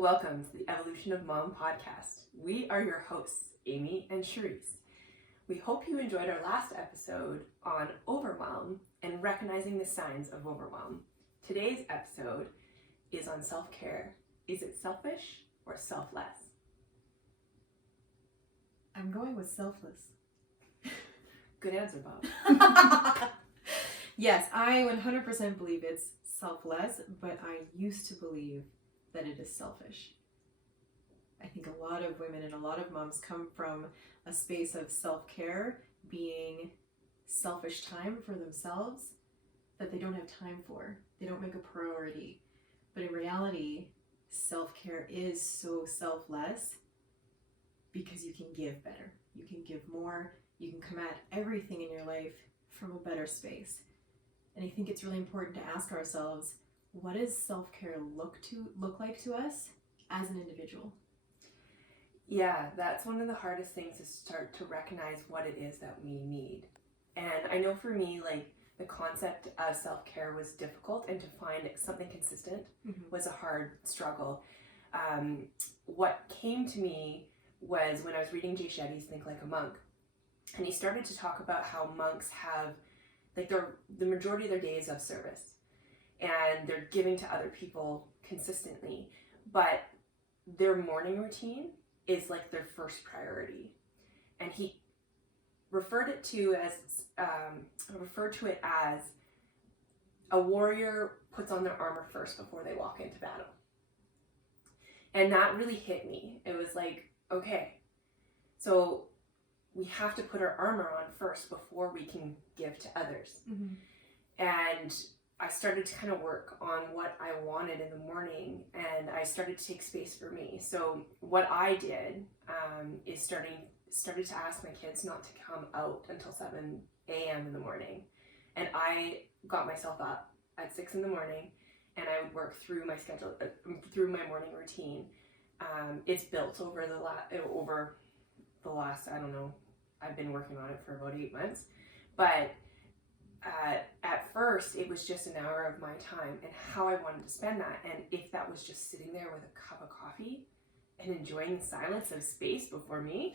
welcome to the Evolution of Mom podcast. We are your hosts, Amy and Charisse. We hope you enjoyed our last episode on overwhelm and recognizing the signs of overwhelm. Today's episode is on self-care. Is it selfish or selfless? I'm going with selfless. Good answer, Bob. Yes, I 100% believe it's selfless, but I used to believe that it is selfish. I think a lot of women and a lot of moms come from a space of self-care being selfish time for themselves that they don't have time for. They don't make a priority. But in reality, self-care is so selfless because you can give better. You can give more. You can come at everything in your life from a better space. And I think it's really important to ask ourselves, what does self-care look like to us as an individual? Yeah, that's one of the hardest things, is start to recognize what it is that we need. And I know for me, like, the concept of self-care was difficult, and to find something consistent was a hard struggle. What came to me was when I was reading Jay Shetty's Think Like a Monk, and he started to talk about how monks have, like, the majority of their day is of service, and they're giving to other people consistently, but their morning routine is like their first priority. And he referred to it as a warrior puts on their armor first before they walk into battle. And that really hit me. It was like, okay, so we have to put our armor on first before we can give to others. And I started to kind of work on what I wanted in the morning, and I started to take space for me. So what I did is started to ask my kids not to come out until 7 a.m. in the morning. And I got myself up at 6 in the morning, and I would work through my schedule, through my morning routine. It's built over the last, I don't know, I've been working on it for about 8 months. But at first, it was just an hour of my time and how I wanted to spend that. And if that was just sitting there with a cup of coffee and enjoying the silence of space before me,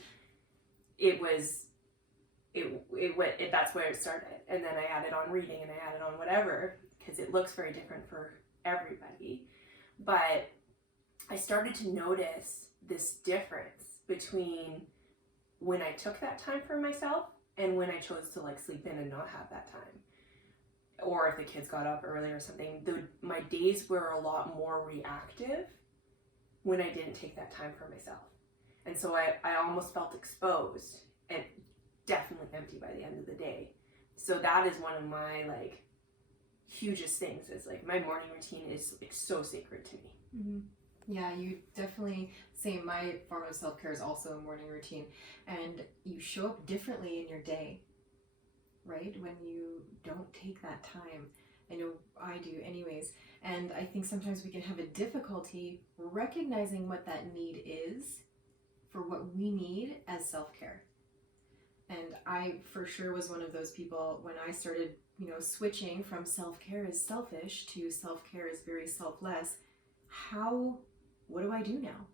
that's where it started. And then I added on reading, and I added on whatever, because it looks very different for everybody. But I started to notice this difference between when I took that time for myself and when I chose to, like, sleep in and not have that time. Or if the kids got up early or something, my days were a lot more reactive when I didn't take that time for myself. And so I almost felt exposed and definitely empty by the end of the day. So that is one of my, like, hugest things, is like my morning routine is, like, so sacred to me. Yeah, you definitely, same, my form of self-care is also a morning routine, and you show up differently in your day, right? When you don't take that time. I know I do anyways, and I think sometimes we can have a difficulty recognizing what that need is for what we need as self-care. And I for sure was one of those people when I started, switching from self-care is selfish to self-care is very selfless. What do I do now?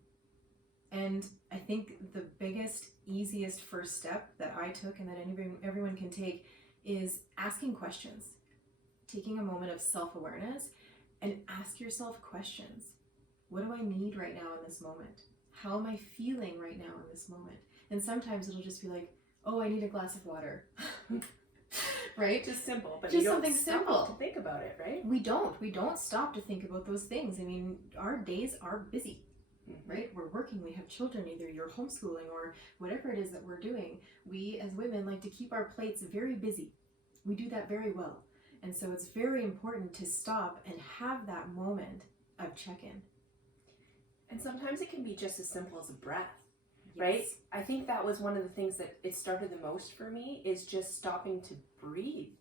And I think the biggest, easiest first step that I took and that everyone can take is asking questions. Taking a moment of self-awareness and ask yourself questions. What do I need right now in this moment? How am I feeling right now in this moment? And sometimes it'll just be like, oh, I need a glass of water. Right? Just simple, but just you don't something stop simple to think about it, right? We don't stop to think about those things. I mean, our days are busy, right? We're working, we have children, either you're homeschooling or whatever it is that we're doing. We as women like to keep our plates very busy. We do that very well. And so it's very important to stop and have that moment of check-in. And sometimes it can be just as simple as a breath. Yes. Right? I think that was one of the things that it started the most for me, is just stopping to breathe.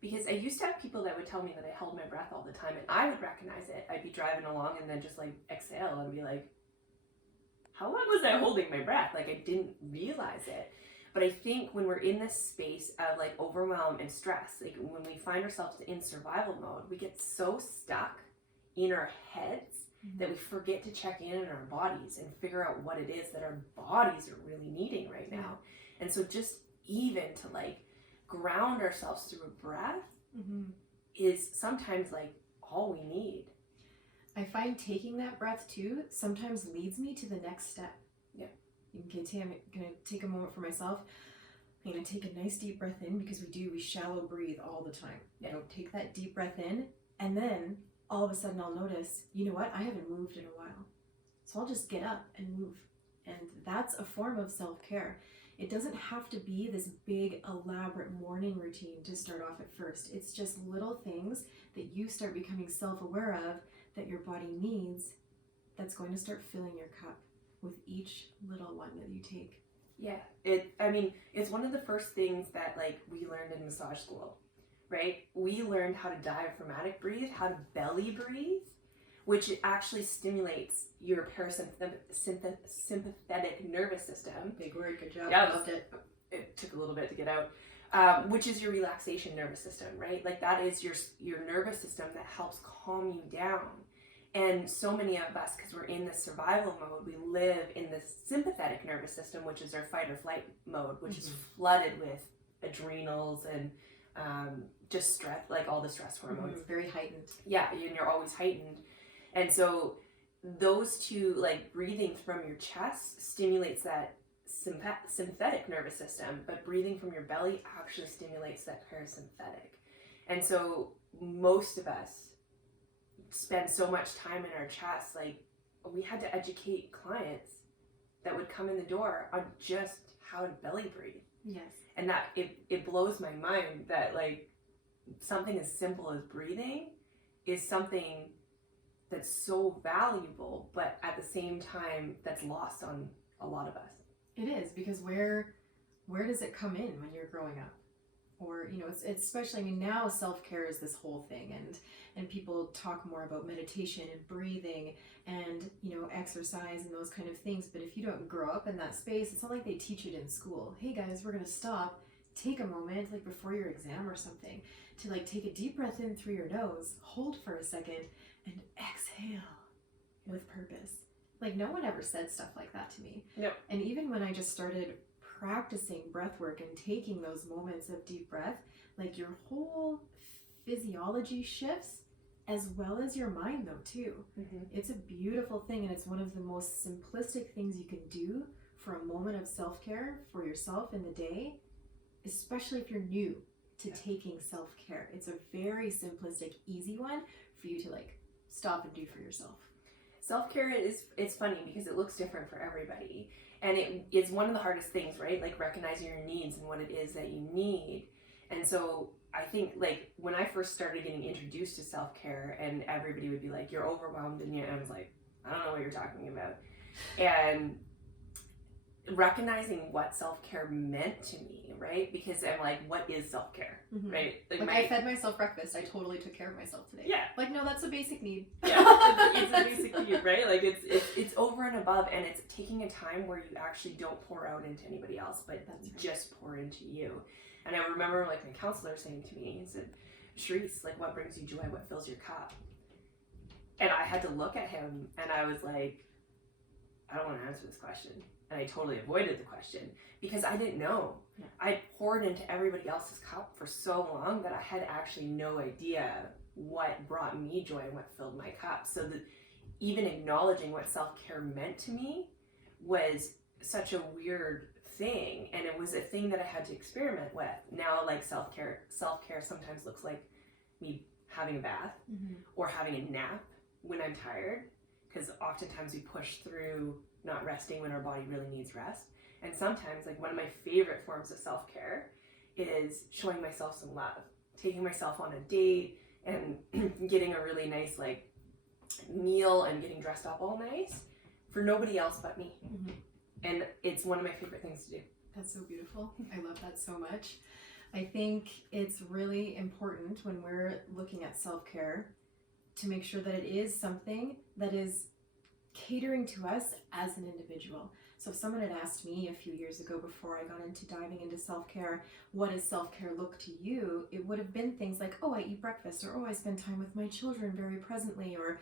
Because I used to have people that would tell me that I held my breath all the time, and I would recognize it. I'd be driving along and then just, like, exhale and be like, how long was I holding my breath? Like, I didn't realize it. But I think when we're in this space of, like, overwhelm and stress, like when we find ourselves in survival mode, we get so stuck in our heads that we forget to check in our bodies and figure out what it is that our bodies are really needing right now. And so just even to like ground ourselves through a breath is sometimes like all we need. I find taking that breath too sometimes leads me to the next step. Yeah. Okay, I'm gonna take a moment for myself. I'm gonna take a nice deep breath in, because we shallow breathe all the time. Yeah. Take that deep breath in, and then all of a sudden I'll notice, you know what, I haven't moved in a while. So I'll just get up and move. And that's a form of self-care. It doesn't have to be this big, elaborate morning routine to start off at first. It's just little things that you start becoming self-aware of that your body needs, that's going to start filling your cup with each little one that you take. Yeah, it's one of the first things that like we learned in massage school, right? We learned how to diaphragmatic breathe, how to belly breathe, which actually stimulates your sympathetic nervous system. Big word, good job. Yeah, Loved it. It took a little bit to get out. Which is your relaxation nervous system, right? Like that is your nervous system that helps calm you down. And so many of us, because we're in this survival mode, we live in the sympathetic nervous system, which is our fight or flight mode, which is flooded with adrenals and just stress, like all the stress hormones. Very heightened. Yeah, and you're always heightened. And so those two, like breathing from your chest stimulates that sympathetic nervous system, but breathing from your belly actually stimulates that parasympathetic. And so most of us spend so much time in our chest. Like we had to educate clients that would come in the door on just how to belly breathe. Yes. And that it blows my mind that like something as simple as breathing is something that's so valuable, but at the same time that's lost on a lot of us. It is, because where does it come in when you're growing up? Or, it's especially, now self-care is this whole thing, and people talk more about meditation and breathing and, exercise and those kind of things. But if you don't grow up in that space, it's not like they teach it in school. Hey guys, we're going to stop, take a moment, like before your exam or something, to like take a deep breath in through your nose, hold for a second, and exhale with purpose. Like no one ever said stuff like that to me. No. And even when I just started practicing breath work and taking those moments of deep breath, like your whole physiology shifts, as well as your mind though too. It's a beautiful thing, and it's one of the most simplistic things you can do for a moment of self-care for yourself in the day, especially if you're new to taking self-care. It's a very simplistic, easy one for you to like stop and do for yourself. Self-care it's funny because it looks different for everybody, and it's one of the hardest things, right? Like recognizing your needs and what it is that you need. And so I think like when I first started getting introduced to self-care, and everybody would be like, you're overwhelmed, and I was like, I don't know what you're talking about. And recognizing what self-care meant to me, right? Because I'm like, what is self-care, right? Like I fed myself breakfast. I totally took care of myself today. Yeah. Like, no, that's a basic need. Yeah, it's a basic need, right? Like it's over and above, and it's taking a time where you actually don't pour out into anybody else, but just pour into you. And I remember like my counselor saying to me, he said, Sharice, like what brings you joy? What fills your cup? And I had to look at him, and I was like, I don't want to answer this question. And I totally avoided the question because I didn't know. Yeah. I poured into everybody else's cup for so long that I had actually no idea what brought me joy and what filled my cup. So that even acknowledging what self-care meant to me was such a weird thing, and it was a thing that I had to experiment with. Now, like self-care sometimes looks like me having a bath or having a nap when I'm tired, because oftentimes we push through not resting when our body really needs rest. And sometimes, like one of my favorite forms of self-care is showing myself some love, taking myself on a date and getting a really nice like meal and getting dressed up all nice for nobody else but me. And it's one of my favorite things to do. That's so beautiful. I love that so much. I think it's really important when we're looking at self-care to make sure that it is something that is catering to us as an individual. So if someone had asked me a few years ago before I got into diving into self-care, what does self-care look to you? It would have been things like, oh, I eat breakfast, or oh, I spend time with my children very presently, or,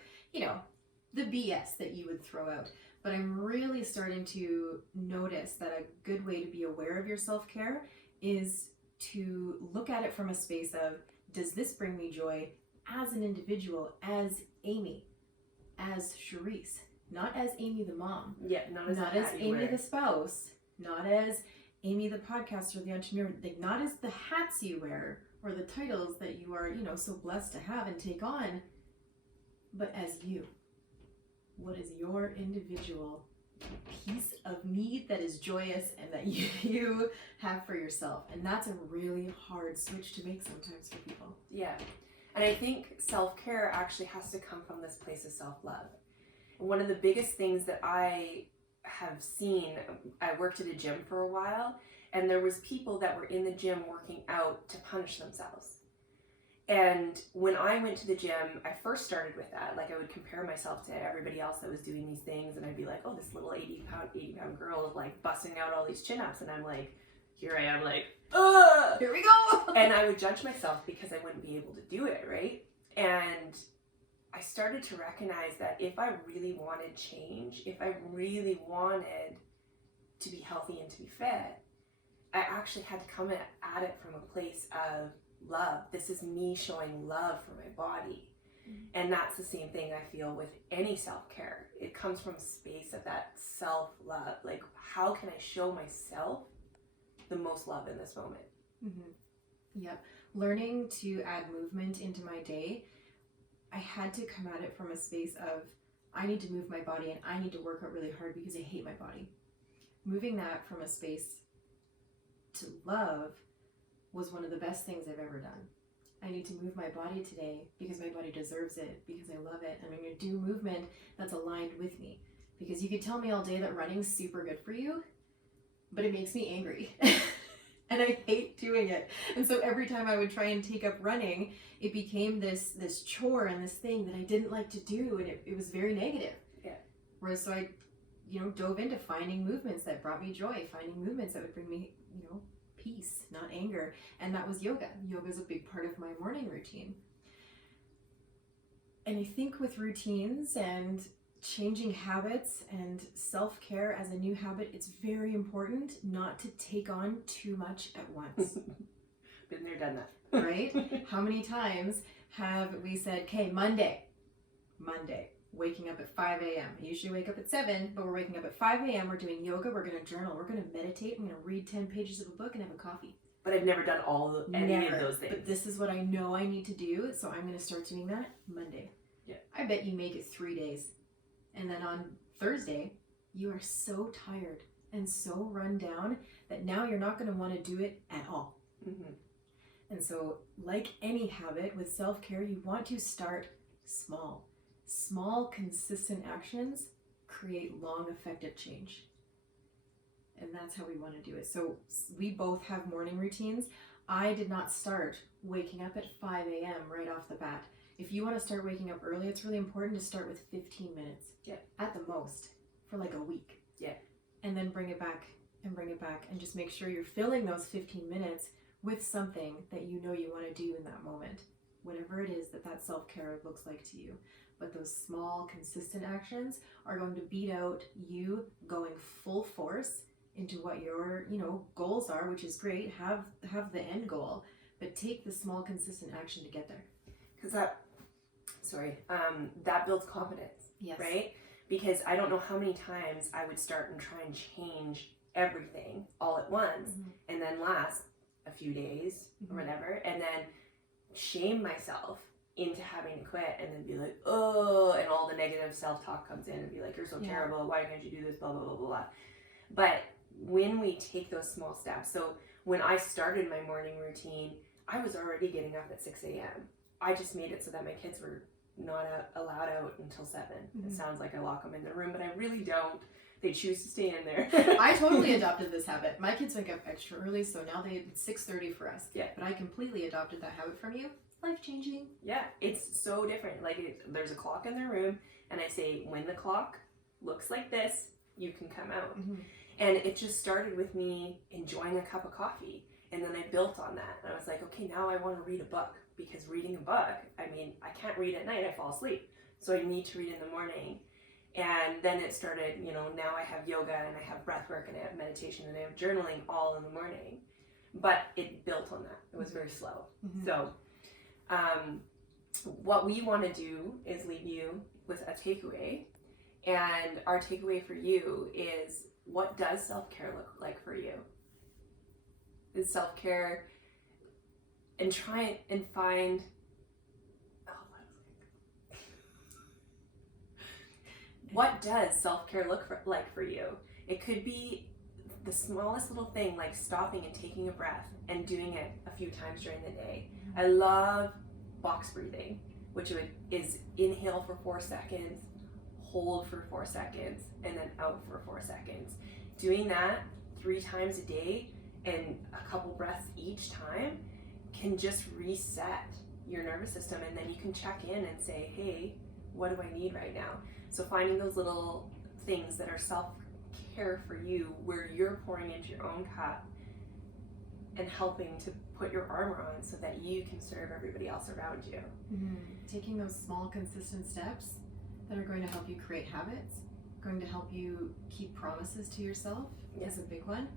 the BS that you would throw out. But I'm really starting to notice that a good way to be aware of your self-care is to look at it from a space of, does this bring me joy as an individual, as Amy, as Charisse, not as Amy the mom, Yeah, not as Amy the spouse, not as Amy the podcaster, the entrepreneur, like not as the hats you wear or the titles that you are, so blessed to have and take on, but as you. What is your individual piece of need that is joyous and that you have for yourself? And that's a really hard switch to make sometimes for people. Yeah. And I think self-care actually has to come from this place of self-love. One of the biggest things that I have seen, I worked at a gym for a while, and there was people that were in the gym working out to punish themselves. And when I went to the gym, I first started with that. Like, I would compare myself to everybody else that was doing these things, and I'd be like, oh, this little 80-pound girl is like busting out all these chin-ups, and I'm like, here I am, like, ugh! Here we go! And I would judge myself because I wouldn't be able to do it, right? And I started to recognize that if I really wanted change, if I really wanted to be healthy and to be fit, I actually had to come at it from a place of love. This is me showing love for my body. And that's the same thing I feel with any self-care. It comes from a space of that self-love. Like, how can I show myself the most love in this moment? Yep. Learning to add movement into my day, I had to come at it from a space of, I need to move my body and I need to work out really hard because I hate my body. Moving that from a space to love was one of the best things I've ever done. I need to move my body today because my body deserves it, because I love it, and I'm going to do movement that's aligned with me. Because you could tell me all day that running's super good for you, but it makes me angry. And I hate doing it. And so every time I would try and take up running, it became this chore and this thing that I didn't like to do, and it was very negative. Yeah. Whereas so I, dove into finding movements that brought me joy, finding movements that would bring me, peace, not anger. And that was yoga. Yoga is a big part of my morning routine. And I think with routines and changing habits and self-care as a new habit, it's very important not to take on too much at once. Been there, done that. Right? How many times have we said, okay, Monday, waking up at 5 a.m. I usually wake up at 7, but we're waking up at 5 a.m. We're doing yoga, we're going to journal, we're going to meditate, I'm going to read 10 pages of a book and have a coffee. But I've never done any of those things. But this is what I know I need to do, so I'm going to start doing that Monday. Yeah. I bet you make it 3 days. And then on Thursday, you are so tired and so run down that now you're not going to want to do it at all. Mm-hmm. And so, like any habit with self-care, you want to start small. Small, consistent actions create long, effective change. And that's how we want to do it. So we both have morning routines. I did not start waking up at 5 a.m. right off the bat. If you want to start waking up early, it's really important to start with 15 minutes. Yeah. At the most, for like a week. Yeah. And then bring it back and just make sure you're filling those 15 minutes with something that you know you want to do in that moment. Whatever it is that self-care looks like to you. But those small, consistent actions are going to beat out you going full force into what your, goals are, which is great. Have the end goal, but take the small, consistent action to get there. Because that builds confidence. Yes. Right? Because I don't know how many times I would start and try and change everything all at once, and then last a few days or whatever, and then shame myself into having to quit, and then be like, oh, and all the negative self-talk comes in and be like, you're so terrible, why can't you do this, blah, blah, blah, blah, blah. But when we take those small steps, so when I started my morning routine, I was already getting up at 6 a.m. I just made it so that my kids were not allowed out until 7. It sounds like I lock them in their room, but I really don't. They choose to stay in there. I totally adopted this habit. My kids wake up extra early, so now it's 6:30 for us. Yeah. But I completely adopted that habit from you. Life-changing. Yeah, it's so different. Like, there's a clock in their room, and I say, when the clock looks like this, you can come out. And it just started with me enjoying a cup of coffee. And then I built on that. And I was like, okay, now I want to read a book. Because reading a book, I can't read at night, I fall asleep. so I need to read in the morning. And then it started, now I have yoga and I have breath work and I have meditation and I have journaling all in the morning. But it built on that. It was very slow. Mm-hmm. So what we want to do is leave you with a takeaway. And our takeaway for you is, what does self-care look like for you? Is self-care, and try and find, what does self-care look like for you? It could be the smallest little thing, like stopping and taking a breath and doing it a few times during the day. I love box breathing, which is inhale for 4 seconds, hold for 4 seconds, and then out for 4 seconds. Doing that 3 times a day and a couple breaths each time can just reset your nervous system, and then you can check in and say, hey, what do I need right now? So finding those little things that are self-care for you, where you're pouring into your own cup and helping to put your armor on so that you can serve everybody else around you. Mm-hmm. Taking those small, consistent steps that are going to help you create habits, going to help you keep promises to yourself is a big one.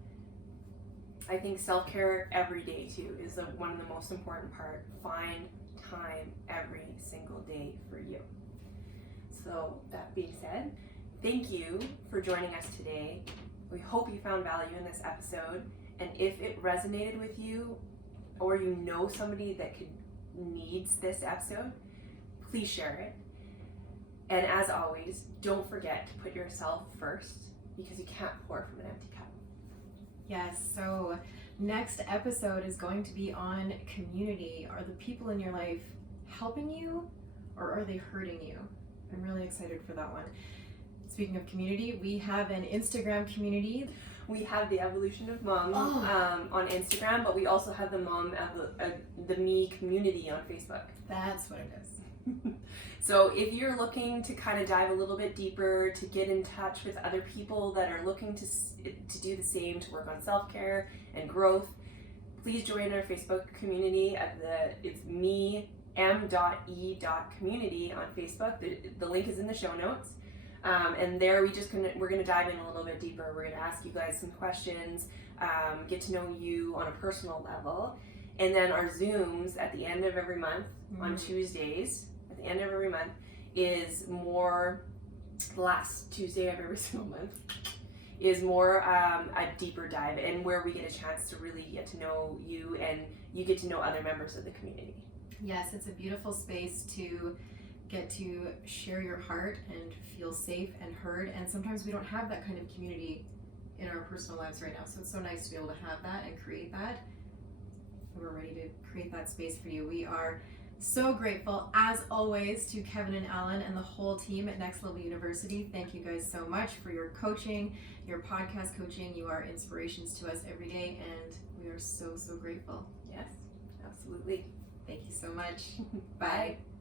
I think self-care every day too is one of the most important part. Find time every single day for you. So that being said, thank you for joining us today. We hope you found value in this episode, and if it resonated with you, or you know somebody that needs this episode, please share it. And as always, don't forget to put yourself first, because you can't pour from an empty cup. Yes, so next episode is going to be on community. Are the people in your life helping you, or are they hurting you? I'm really excited for that one. Speaking of community, we have an Instagram community. We have the Evolution of Mom on Instagram, but we also have the the Me community on Facebook. That's what it is. So if you're looking to kind of dive a little bit deeper, to get in touch with other people that are looking to do the same, to work on self-care and growth, please join our Facebook community it's m.e.community on Facebook. The link is in the show notes. And there we're gonna dive in a little bit deeper. We're gonna ask you guys some questions, get to know you on a personal level, and then our Zooms at the end of every month on Tuesdays. At the end of every month is more. The last Tuesday of every single month is more a deeper dive, and where we get a chance to really get to know you, and you get to know other members of the community. Yes, it's a beautiful space to get to share your heart and feel safe and heard, and sometimes we don't have that kind of community in our personal lives right now, so it's so nice to be able to have that and create that. We're ready to create that space for you. We are so grateful, as always, to Kevin and Alan and the whole team at Next Level University. Thank you guys so much for your coaching, your podcast coaching. You are inspirations to us every day, and we are so, so grateful. Yes, absolutely. Thank you so much. Bye. Bye.